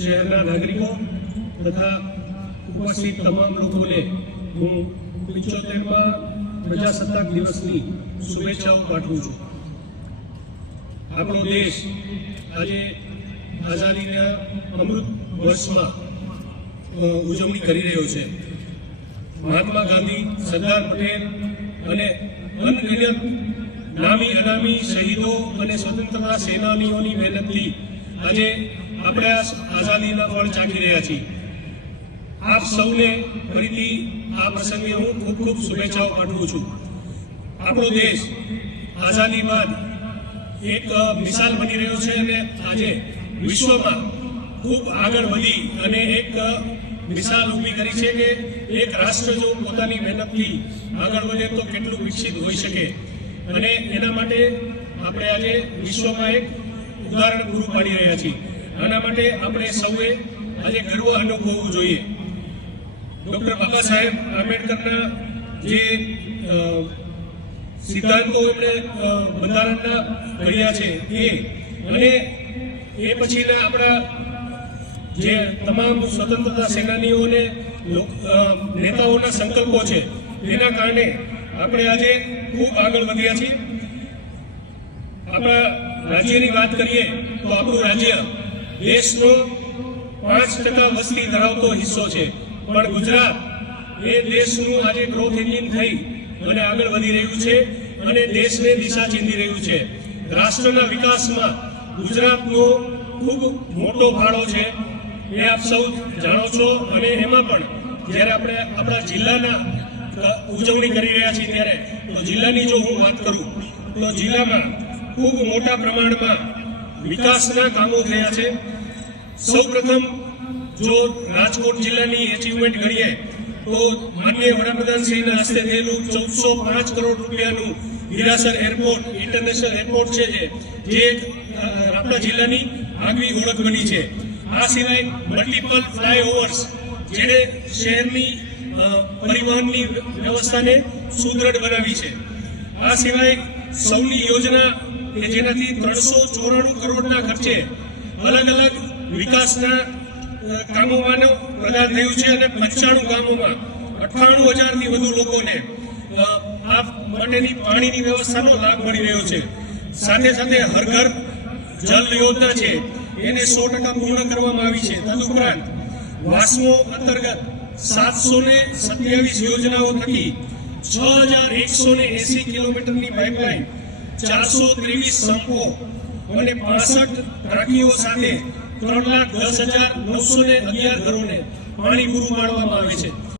શહેરના નાગરિકો તથા ઉપસ્થિત તમામ લોકોને હું પિચોતેરમાં પ્રજાસત્તાક દિવસની શુભેચ્છાઓ પાઠવું છું. આપણો દેશ આજે આઝાદીના અમૃત વર્ષમાં ઉજવણી કરી રહ્યો છે. મહાત્મા ગાંધી, સરદાર પટેલ અને અનગિનત નામી અનામી શહીદો અને સ્વતંત્રતા સેનાનીઓની મહેનતથી આજે આપણે આઝાદીના ફળ ચાખી રહ્યા છીએ. આપ સૌને ફરીથી આ પ્રસંગે હું ખૂબ ખૂબ શુભેચ્છાઓ પાઠવું છું. આપણો દેશ આઝાદી બાદ એક મિસાલ બની રહ્યો છે અને આજે વિશ્વમાં ખૂબ આગળ વધી અને એક મિસાલ ઊભી કરી છે કે એક રાષ્ટ્ર જો પોતાની મહેનતથી આગળ વધે તો કેટલું વિકસિત હોઈ શકે. અને એના માટે આપણે આજે વિશ્વમાં એક ઉદાહરણ પૂરું પાડી રહ્યા છીએ. આના માટે આપણે સૌએ આજે ગર્વ અનુભવવું જોઈએ. ડોક્ટર બાબા સાહેબ આંબેડકરના જે સિદ્ધાંતો એમણે બંધારણના કર્યા છે એ, અને એ પછીના આપણા જે તમામ સ્વતંત્રતા સેનાનીઓને નેતાઓના સંકલ્પો છે તેના કારણે આપણે આજે ખૂબ આગળ વધ્યા છીએ. આપણા રાજ્યની વાત કરીએ તો આપણું રાજ્ય દેશનો પાંચ ટકા વસ્તી ધરાવતો હિસ્સો છે. પણ ગુજરાત એ દેશનું આજે ગ્રોથ એન્જિન થઈ અને આગળ વધી રહ્યું છે અને દેશને દિશા ચીંધી રહ્યું છે. રાષ્ટ્રના વિકાસમાં ગુજરાતનો ખૂબ મોટો ફાળો છે. એ આપ સૌ જાણો છો અને એમાં પણ જ્યારે આપણે આપણા જિલ્લાના ઉજવણી કરી રહ્યા છીએ ત્યારે, તો જિલ્લાની જો હું વાત કરું, તો જિલ્લામાં ખૂબ મોટા પ્રમાણમાં વિકાસના કામો થયા છે. સૌપ્રથમ જો રાજકોટ જિલ્લાની એચિવમેન્ટ ગણીએ, તો માનનીય વડાપ્રધાનશ્રીના હસ્તે થયેલું ચૌદસો પાંચ કરોડ રૂપિયાનું હિરાસર એરપોર્ટ ઇન્ટરનેશનલ એરપોર્ટ છે જે જે આપણા જિલ્લાની આગવી ઓળખ બની છે. આ સિવાય મલ્ટિપલ ફ્લાયઓવર્સ જેણે શહેરની પરિવહનની વ્યવસ્થાને સુદૃઢ બનાવી છે. આ સિવાય સૌની યોજના કે જેનાથી ત્રણસો ચોરાણું કરોડના ખર્ચે અલગ અલગ વિકાસના કામોમાં પ્રદાન થયું છે અને પંચાણું ગામોમાં અઠ્ઠાણું હજારથી વધુ લોકોને આ માટેની પાણીની વ્યવસ્થાનો લાભ મળી રહ્યો છે. સાથે સાથે હર ઘર જલ યોજના છે, એને સો ટકા પૂર્ણ કરવામાં આવી છે. તદુપરાંત વાસ્મો અંતર્ગત સાતસો ને સત્યાવીસ યોજનાઓ થકી છ હજાર એકસો ને એસી કિલોમીટરની પાઇપલાઇન ચારસો ત્રેવીસ સંપો અને પાસઠ ટાંકીઓ સાથે ત્રણ લાખ દસ હજાર નવસો ને અગિયાર ઘરોને પાણી પૂરું પાડવામાં આવે છે.